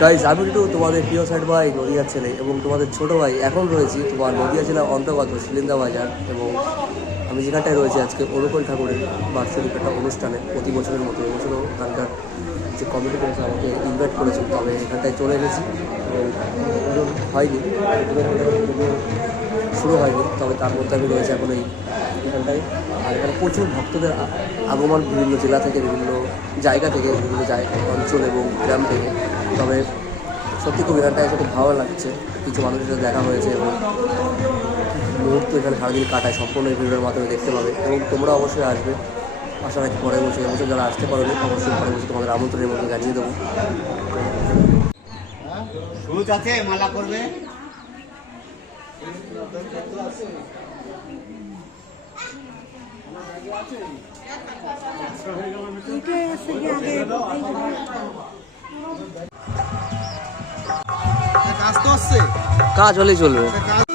Guys আমি কিন্তু তোমাদের প্রিয় সাইড ভাই নদিয়ার ছেলে এবং তোমাদের ছোট ভাই। এখন রয়েছি তোমার নদিয়া জেলার অন্তর্গত শিলিন্দা বাজার এবং আমি যেখানটায় রয়েছি আজকে অনুকূল ঠাকুরের বার্ষিক একটা অনুষ্ঠানে প্রতি বছরের মতো, এবছরও এখানকার যে কমিটি করেছে আমাকে ইনভাইট করেছে, তবে এখানটায় চলে গেছি এবং হয়নি। শুরু হয়নি, তবে তার মধ্যে আমি রয়েছি এখন এই এখানটায়। আর এখানে প্রচুর ভক্তদের আগমন বিভিন্ন জেলা থেকে, বিভিন্ন জায়গা থেকে, বিভিন্ন জায়গা অঞ্চল এবং গ্রাম থেকে। তবে সত্যি খুব এখানটায় এসে খুব ভালো লাগছে। কিছু মানুষের সাথে দেখা হয়েছে এবং মুহূর্ত এখানে সারাদিন কাটায়, সম্পূর্ণ ভিডিওর মাধ্যমে দেখতে পাবে। এবং তোমরা অবশ্যই আসবে। আশা রাখি পরে বসে এবছর যারা আসতে পারো অবশ্যই পরে বসে তোমাদের আমন্ত্রণের মধ্যে জানিয়ে দেবো। সুচ আছে মালা করবে কাজ কাজ হলেই চলবে।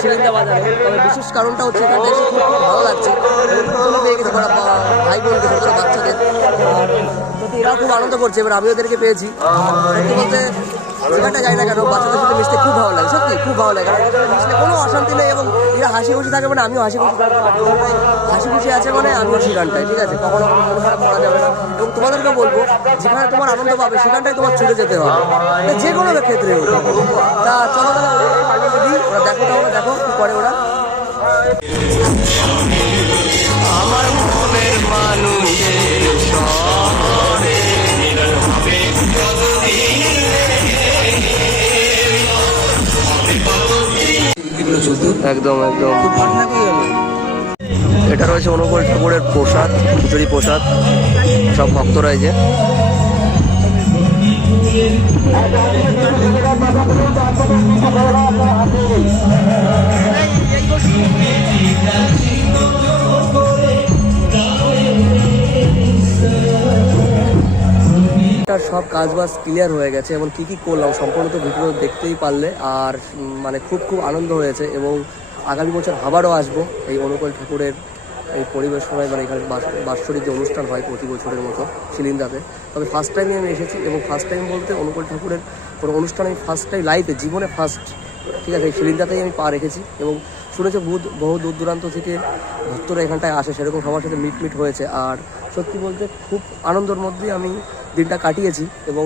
শিলিন্দা বাজারে তবে বিশেষ কারণটা হচ্ছে এখানে এসে খুব ভালো লাগছে। ভাই বোনকে ছোটো বাচ্চাদের। এরাও খুব আনন্দ করছে। এবার আমি ওদেরকে পেয়েছি। সত্যি বলতে, যেখানটা যাই না কেন, বাচ্চাদের সাথে মিশতে খুব ভালো লাগে। সত্যি, খুব ভালো লাগে। মিশলে কোনো অশান্তি নেই এবং এরা হাসি খুশি থাকে মানে আমিও হাসি খুশি হাসি খুশি আছে মানে আমিও সেখানটায় ঠিক আছে? কখনো মন খারাপ করা যাবে না। এবং তোমাদেরকে বলব, যেখানে তোমার আনন্দ পাবে, সেখানটায় তোমার ছুটে যেতে হবে। যে কোনো ক্ষেত্রে তা চলো করে ওরা। আমার মনের মানুষের শহরে একদম একদম এটা রয়েছে অনুকূল ঠাকুরের প্রসাদ খিচুড়ি প্রসাদ। সব ভক্তরা যে। তার সব কাজ বাজ ক্লিয়ার হয়ে গেছে এবং কী কী করলাম সম্পূর্ণ তো ভিডিও দেখতেই পারলে। আর মানে খুব খুব আনন্দ হয়েছে এবং আগামী বছর আবারও আসব এই অনুকূল ঠাকুরের এই পরিবেশনায় মানে এখানে বাৎসরিক যে অনুষ্ঠান হয় প্রতি বছরের মতো শিলিন্দাতে তবে ফার্স্ট টাইমে আমি এসেছি এবং ফার্স্ট টাইম বলতে অনুকূল ঠাকুরের কোনো অনুষ্ঠান আমি ফার্স্ট টাইম লাইফে জীবনে ফার্স্ট ঠিক আছে, এই শিলিন্দাতেই আমি পা রেখেছি এবং শুনেছি বহু বহু দূর দূরান্ত থেকে ভক্তরা এখানটায় আসে, সেরকম সবার সাথে মিট মিট হয়েছে। আর সত্যি বলতে খুব আনন্দের মধ্যেই আমি দিনটা কাটিয়েছি এবং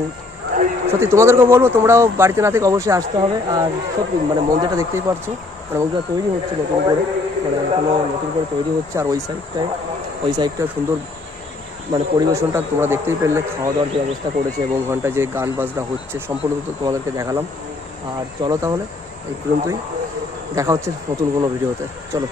সত্যি তোমাদেরকেও বলব, তোমরাও বাড়িতে না থেকে অবশ্যই আসতে হবে। আর সত্যি মানে মন্দিরটা দেখতেই পারছ মানে মন্দিরটা তৈরি হচ্ছে নতুন করে মানে এখনও নতুন করে তৈরি হচ্ছে। আর ওই সাইডটায়, ওই সাইডটা সুন্দর মানে পরিবেশনটা তোমরা দেখতেই পেলে খাওয়া দাওয়ার ব্যবস্থা করেছে এবং ওখানটায় যে গান বাজনা হচ্ছে, সম্পূর্ণ তোমাদেরকে দেখালাম। আর চলো তাহলে এই পর্যন্তই। দেখা হচ্ছে নতুন কোনো ভিডিওতে। চলো।